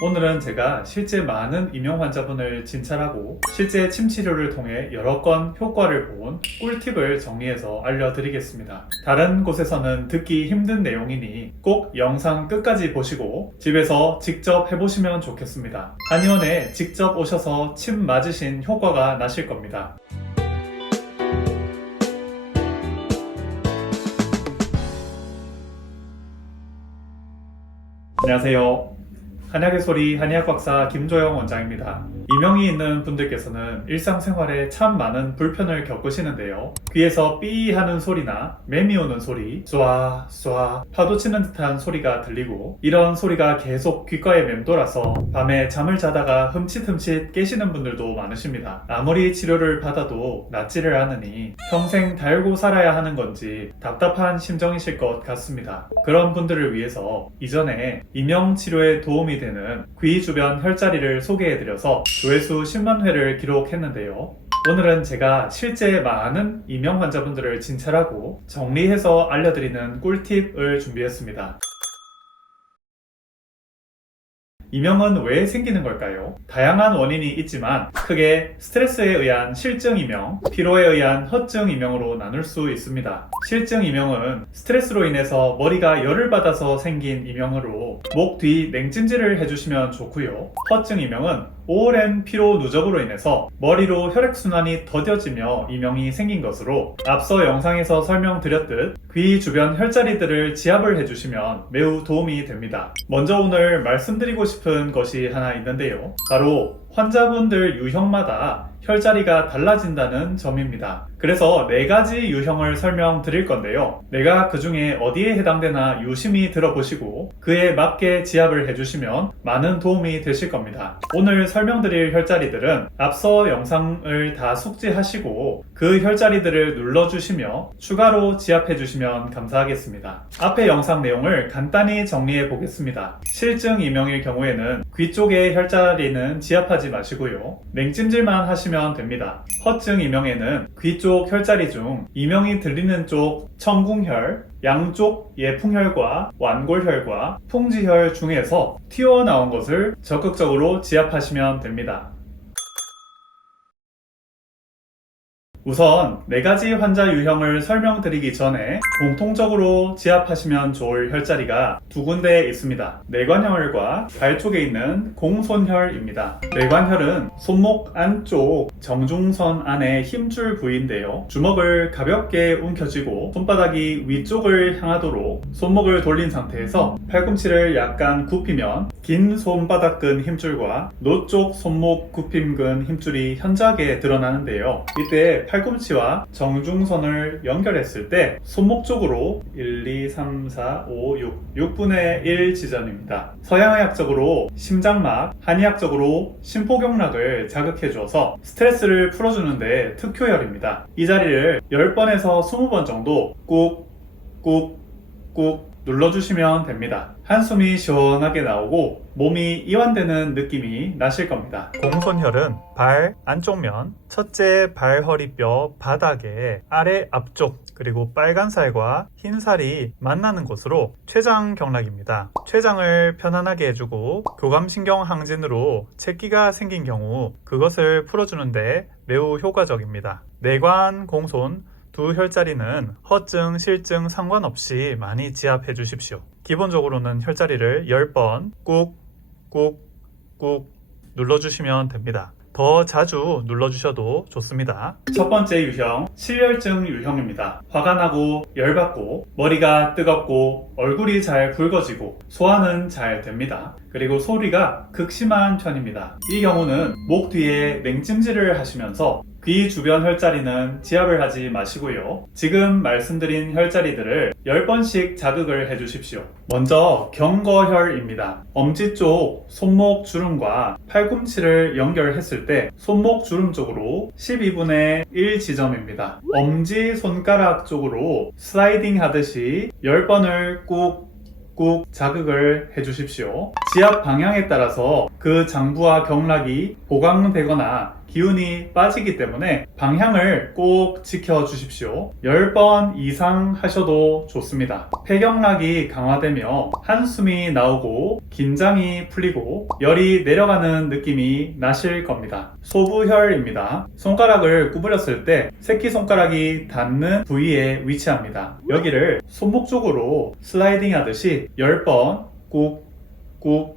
오늘은 제가 실제 많은 임용 환자분을 진찰하고 실제 침 치료를 통해 여러 건 효과를 본 꿀팁을 정리해서 알려드리겠습니다. 다른 곳에서는 듣기 힘든 내용이니 꼭 영상 끝까지 보시고 집에서 직접 해보시면 좋겠습니다. 한의원에 직접 오셔서 침 맞으신 효과가 나실 겁니다. 안녕하세요. 한약의 소리 한의학 박사 김조영 원장입니다. 이명이 있는 분들께서는 일상생활에 참 많은 불편을 겪으시는데요. 귀에서 삐 하는 소리나 매미 오는 소리, 쏴, 쏴, 파도 치는 듯한 소리가 들리고 이런 소리가 계속 귓가에 맴돌아서 밤에 잠을 자다가 흠칫흠칫 깨시는 분들도 많으십니다. 아무리 치료를 받아도 낫지를 않으니 평생 달고 살아야 하는 건지 답답한 심정이실 것 같습니다. 그런 분들을 위해서 이전에 이명 치료에 도움이 되는 귀 주변 혈자리를 소개해드려서 조회수 10만 회를 기록했는데요. 오늘은 제가 실제 많은 이명 환자분들을 진찰하고 정리해서 알려드리는 꿀팁을 준비했습니다. 이명은 왜 생기는 걸까요? 다양한 원인이 있지만 크게 스트레스에 의한 실증 이명, 피로에 의한 허증 이명으로 나눌 수 있습니다. 실증 이명은 스트레스로 인해서 머리가 열을 받아서 생긴 이명으로 목 뒤 냉찜질을 해주시면 좋고요. 허증 이명은 오랜 피로 누적으로 인해서 머리로 혈액순환이 더뎌지며 이명이 생긴 것으로 앞서 영상에서 설명드렸듯 귀 주변 혈자리들을 지압을 해주시면 매우 도움이 됩니다. 먼저 오늘 말씀드리고 싶은 것이 하나 있는데요. 바로 환자분들 유형마다 혈자리가 달라진다는 점입니다. 그래서 네 가지 유형을 설명드릴 건데요. 내가 그 중에 어디에 해당되나 유심히 들어보시고 그에 맞게 지압을 해주시면 많은 도움이 되실 겁니다. 오늘 설명드릴 혈자리들은 앞서 영상을 다 숙지하시고 그 혈자리들을 눌러주시며 추가로 지압해주시면 감사하겠습니다. 앞의 영상 내용을 간단히 정리해 보겠습니다. 실증 이명일 경우에는 귀 쪽의 혈자리는 지압하지 마시고요. 냉찜질만 하시면 됩니다. 허증 이명에는 귀 쪽 혈자리 중 이명이 들리는 쪽 청궁혈, 양쪽 예풍혈과 완골혈과 풍지혈 중에서 튀어나온 것을 적극적으로 지압하시면 됩니다. 우선 네 가지 환자 유형을 설명드리기 전에 공통적으로 지압하시면 좋을 혈자리가 두 군데 있습니다. 내관혈과 발 쪽에 있는 공손혈입니다. 내관혈은 손목 안쪽 정중선 안에 힘줄 부위인데요. 주먹을 가볍게 움켜쥐고 손바닥이 위쪽을 향하도록 손목을 돌린 상태에서 팔꿈치를 약간 굽히면 긴 손바닥근 힘줄과 노쪽 손목 굽힘근 힘줄이 현저하게 드러나는데요. 이때 팔꿈치와 정중선을 연결했을 때 손목 쪽으로 1, 2, 3, 4, 5, 6, 6분의 1 지점입니다. 서양의학적으로 심장막, 한의학적으로 심포경락을 자극해 주어서 스트레스를 풀어주는데 특효혈입니다. 이 자리를 10번에서 20번 정도 꾹, 꾹, 꾹 눌러주시면 됩니다. 한숨이 시원하게 나오고 몸이 이완되는 느낌이 나실 겁니다. 공손혈은 발 안쪽면 첫째 발 허리뼈 바닥에 아래 앞쪽 그리고 빨간 살과 흰 살이 만나는 곳으로 췌장 경락입니다. 췌장을 편안하게 해주고 교감신경 항진으로 채기가 생긴 경우 그것을 풀어주는데 매우 효과적입니다. 내관 공손 두 혈자리는 허증, 실증 상관없이 많이 지압해 주십시오. 기본적으로는 혈자리를 10번 꾹, 꾹, 꾹 눌러주시면 됩니다. 더 자주 눌러주셔도 좋습니다. 첫 번째 유형, 실혈증 유형입니다. 화가 나고 열받고 머리가 뜨겁고 얼굴이 잘 붉어지고 소화는 잘 됩니다. 그리고 소리가 극심한 편입니다. 이 경우는 목 뒤에 냉찜질을 하시면서 귀 주변 혈자리는 지압을 하지 마시고요. 지금 말씀드린 혈자리들을 10번씩 자극을 해주십시오. 먼저 경거혈입니다. 엄지 쪽 손목 주름과 팔꿈치를 연결했을 때 손목 주름 쪽으로 12분의 1 지점입니다. 엄지 손가락 쪽으로 슬라이딩 하듯이 10번을 꾹꾹 자극을 해주십시오. 지압 방향에 따라서 그 장부와 경락이 보강되거나 기운이 빠지기 때문에 방향을 꼭 지켜주십시오. 10번 이상 하셔도 좋습니다. 폐경락이 강화되며 한숨이 나오고 긴장이 풀리고 열이 내려가는 느낌이 나실 겁니다. 소부혈입니다. 손가락을 구부렸을 때 새끼손가락이 닿는 부위에 위치합니다. 여기를 손목 쪽으로 슬라이딩 하듯이 10번 꾹, 꾹,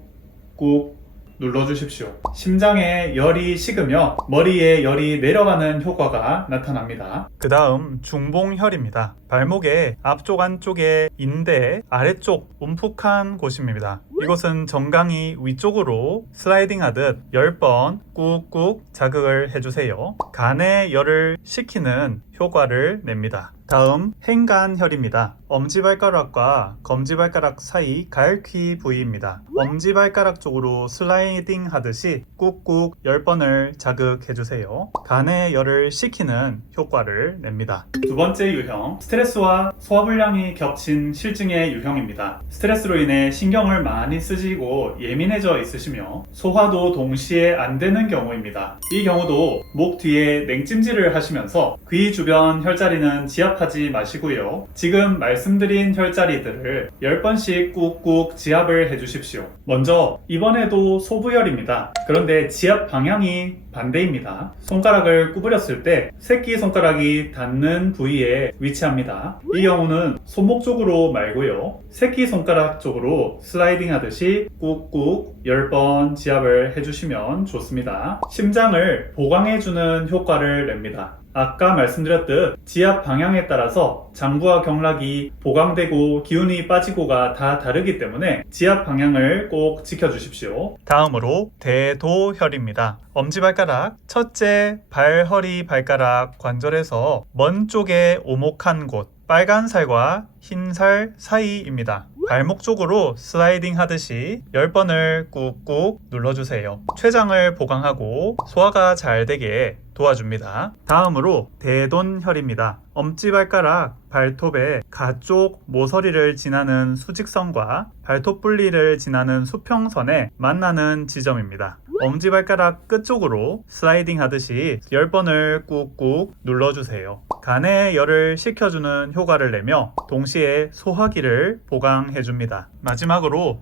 꾹 눌러주십시오. 심장에 열이 식으며 머리에 열이 내려가는 효과가 나타납니다. 그 다음 중봉혈입니다. 발목의 앞쪽 안쪽에 인대 아래쪽 움푹한 곳입니다. 이곳은 정강이 위쪽으로 슬라이딩 하듯 10번 꾹꾹 자극을 해주세요. 간의 열을 식히는 효과를 냅니다. 다음 행간혈입니다. 엄지발가락과 검지발가락 사이 갈퀴 부위입니다. 엄지발가락 쪽으로 슬라이딩 하듯이 꾹꾹 10번을 자극해주세요. 간의 열을 식히는 효과를 냅니다. 두 번째 유형, 스트레스와 소화불량이 겹친 실증의 유형입니다. 스트레스로 인해 신경을 많이 쓰시고 예민해져 있으시며 소화도 동시에 안 되는 경우입니다. 이 경우도 목 뒤에 냉찜질을 하시면서 귀 주변 혈자리는 지압 하지 마시고요. 지금 말씀드린 혈자리들을 10번씩 꾹꾹 지압을 해주십시오. 먼저 이번에도 소부혈입니다. 그런데 지압 방향이 반대입니다. 손가락을 구부렸을 때 새끼 손가락이 닿는 부위에 위치합니다. 이 경우는 손목 쪽으로 말고요. 새끼 손가락 쪽으로 슬라이딩 하듯이 꾹꾹 10번 지압을 해주시면 좋습니다. 심장을 보강해주는 효과를 냅니다. 아까 말씀드렸듯 지압 방향에 따라서 장부와 경락이 보강되고 기운이 빠지고가 다 다르기 때문에 지압 방향을 꼭 지켜주십시오. 다음으로 대도혈입니다. 엄지발가락 첫째 발, 허리, 발가락 관절에서 먼 쪽에 오목한 곳 빨간 살과 흰살 사이입니다. 발목 쪽으로 슬라이딩 하듯이 10번을 꾹꾹 눌러주세요. 췌장을 보강하고 소화가 잘 되게 도와줍니다. 다음으로 대돈혈입니다. 엄지발가락 발톱의 가쪽 모서리를 지나는 수직선과 발톱 분리를 지나는 수평선에 만나는 지점입니다. 엄지발가락 끝쪽으로 슬라이딩 하듯이 10번을 꾹꾹 눌러주세요. 간의 열을 식혀주는 효과를 내며 동시에 소화기를 보강해 줍니다. 마지막으로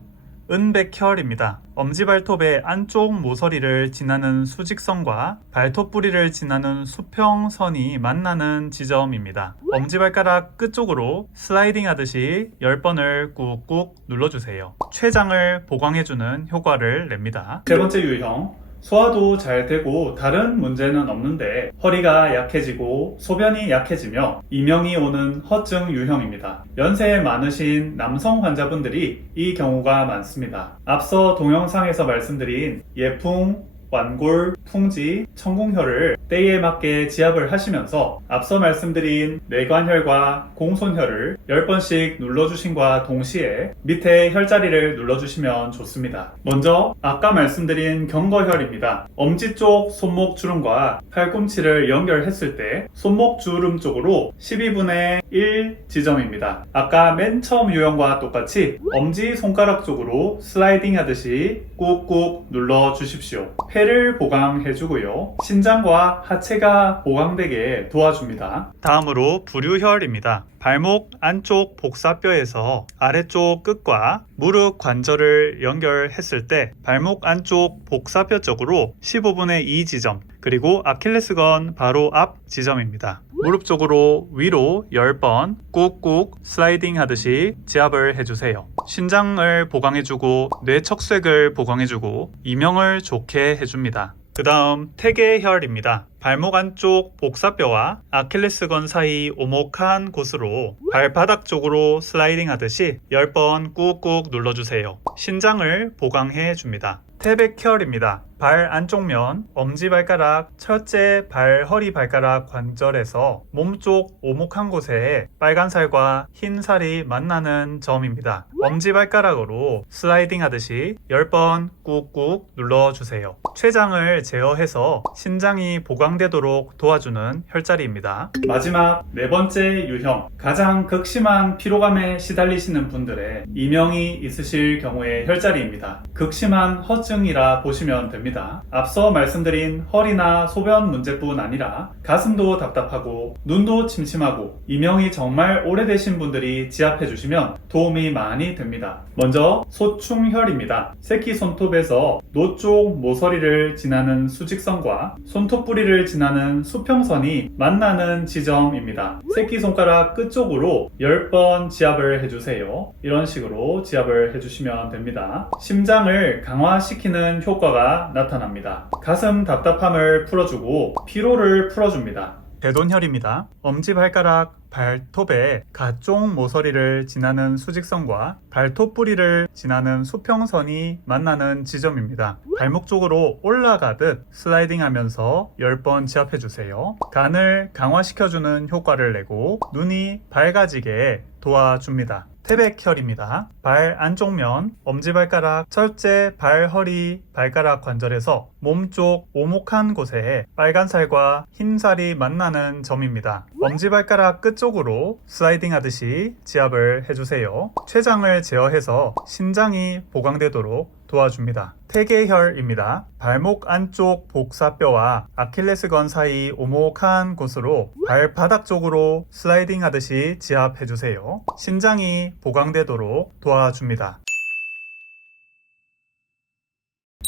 은백혈입니다. 엄지발톱의 안쪽 모서리를 지나는 수직선과 발톱 뿌리를 지나는 수평선이 만나는 지점입니다. 엄지발가락 끝쪽으로 슬라이딩 하듯이 10번을 꾹꾹 눌러주세요. 췌장을 보강해주는 효과를 냅니다. 세 번째 유형. 소화도 잘 되고 다른 문제는 없는데 허리가 약해지고 소변이 약해지며 이명이 오는 허증 유형입니다. 연세 많으신 남성 환자분들이 이 경우가 많습니다. 앞서 동영상에서 말씀드린 예풍, 완골, 풍지, 천공혈을 때에 맞게 지압을 하시면서 앞서 말씀드린 뇌관혈과 공손혈을 10번씩 눌러주신과 동시에 밑에 혈자리를 눌러주시면 좋습니다. 먼저 아까 말씀드린 경거혈입니다. 엄지 쪽 손목 주름과 팔꿈치를 연결했을 때 손목 주름 쪽으로 12분의 1 지점입니다. 아까 맨 처음 유형과 똑같이 엄지 손가락 쪽으로 슬라이딩 하듯이 꾹꾹 눌러 주십시오. 폐를 보강해주고요. 신장과 하체가 보강되게 도와줍니다. 다음으로 부류혈입니다. 발목 안쪽 복사뼈에서 아래쪽 끝과 무릎 관절을 연결했을 때 발목 안쪽 복사뼈 쪽으로 15분의 2 지점 그리고 아킬레스건 바로 앞 지점입니다. 무릎 쪽으로 위로 10번 꾹꾹 슬라이딩 하듯이 지압을 해주세요. 신장을 보강해주고 뇌척색을 보강해주고 이명을 좋게 해줍니다. 그 다음 태계혈입니다. 발목 안쪽 복사뼈와 아킬레스건 사이 오목한 곳으로 발바닥 쪽으로 슬라이딩 하듯이 10번 꾹꾹 눌러주세요. 신장을 보강해 줍니다. 태백혈입니다. 발 안쪽 면, 엄지발가락, 첫째 발, 허리 발가락 관절에서 몸쪽 오목한 곳에 빨간 살과 흰 살이 만나는 점입니다. 엄지발가락으로 슬라이딩 하듯이 10번 꾹꾹 눌러주세요. 췌장을 제어해서 신장이 보강 보강되도록 도와주는 혈자리입니다. 마지막 네 번째 유형, 가장 극심한 피로감에 시달리시는 분들의 이명이 있으실 경우의 혈자리입니다. 극심한 허증이라 보시면 됩니다. 앞서 말씀드린 허리나 소변 문제뿐 아니라 가슴도 답답하고 눈도 침침하고 이명이 정말 오래되신 분들이 지압해 주시면 도움이 많이 됩니다. 먼저 소충혈입니다. 새끼 손톱에서 노 쪽 모서리를 지나는 수직선과 손톱 뿌리를 지나는 수평선이 만나는 지점입니다. 새끼 손가락 끝쪽으로 10번 지압을 해주세요. 이런 식으로 지압을 해주시면 됩니다. 심장을 강화시키는 효과가 나타납니다. 가슴 답답함을 풀어주고 피로를 풀어줍니다. 대돈혈입니다. 엄지발가락 발톱의 가쪽 모서리를 지나는 수직선과 발톱 뿌리를 지나는 수평선이 만나는 지점입니다. 발목 쪽으로 올라가듯 슬라이딩 하면서 10번 지압해 주세요. 간을 강화시켜주는 효과를 내고 눈이 밝아지게 도와줍니다. 태백혈입니다. 발 안쪽면, 엄지발가락, 첫째 발, 허리, 발가락 관절에서 몸쪽 오목한 곳에 빨간 살과 흰 살이 만나는 점입니다. 엄지발가락 끝 쪽으로 슬라이딩 하듯이 지압을 해주세요. 췌장을 제어해서 신장이 보강되도록 도와줍니다. 태계혈입니다. 발목 안쪽 복사뼈와 아킬레스건 사이 오목한 곳으로 발바닥 쪽으로 슬라이딩 하듯이 지압해주세요. 신장이 보강되도록 도와줍니다.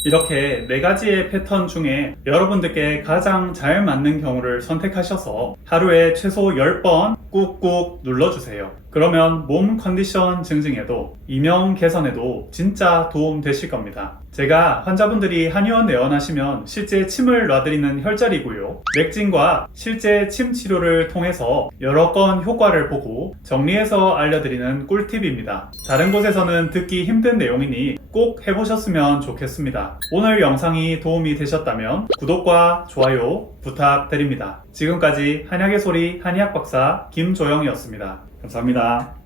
이렇게 네 가지의 패턴 중에 여러분들께 가장 잘 맞는 경우를 선택하셔서 하루에 최소 10번 꾹꾹 눌러주세요. 그러면 몸 컨디션 증증에도 이명 개선에도 진짜 도움 되실 겁니다. 제가 환자분들이 한의원 내원하시면 실제 침을 놔드리는 혈자리고요. 맥진과 실제 침 치료를 통해서 여러 건 효과를 보고 정리해서 알려드리는 꿀팁입니다. 다른 곳에서는 듣기 힘든 내용이니 꼭 해보셨으면 좋겠습니다. 오늘 영상이 도움이 되셨다면 구독과 좋아요 부탁드립니다. 지금까지 한약의 소리 한의학 박사 김조영이었습니다. 감사합니다.